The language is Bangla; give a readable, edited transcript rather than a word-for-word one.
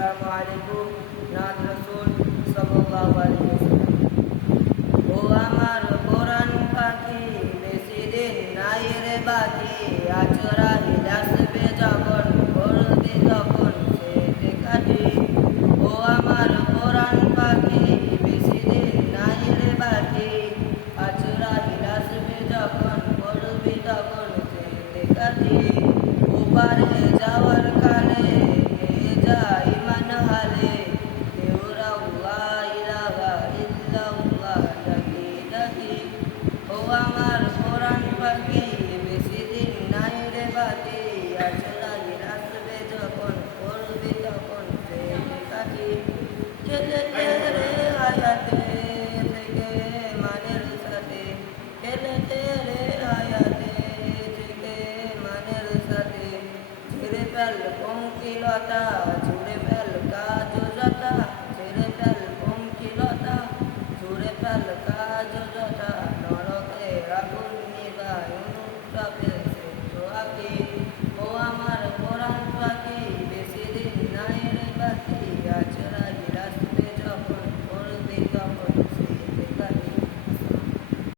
আসসালামু আলাইকুম নাত রাসূল সাল্লাল্লাহু আলাইহি ওয়াসাল্লাম। ও আমার কোরআন পাখি বেশি দিন নাই রে বাকি, আচরা আসবে যখন করবি তখন সে কাটি। ও আমার কোরআন পাখি বেশি দিন নাই রে বাকি, আচরা আসবে যখন করবি তখন সে কাটি। ওপারে যাওয়ার কালে নিয়ে যাই মান হালে, কেউরা লা ইলাহা ইল্লাল্লাহ ডাকি ডাকি। ও আমার কোরআন পাখি বেশি দিন নাই রে বাকি, আসলা আসবে যখন করবি তখন সে কাটি। খেলেতে রে হায়াতে থেকে মানের সাথে, খেলেতে রে হায়াতে থেকে মানের সাথে, ছেড়ে ফেল পঙ্কিলতা ছুড়ে ফেল কাজ যথা, ছেড়ে ফেল পঙ্কিলতা ছুড়ে ফেল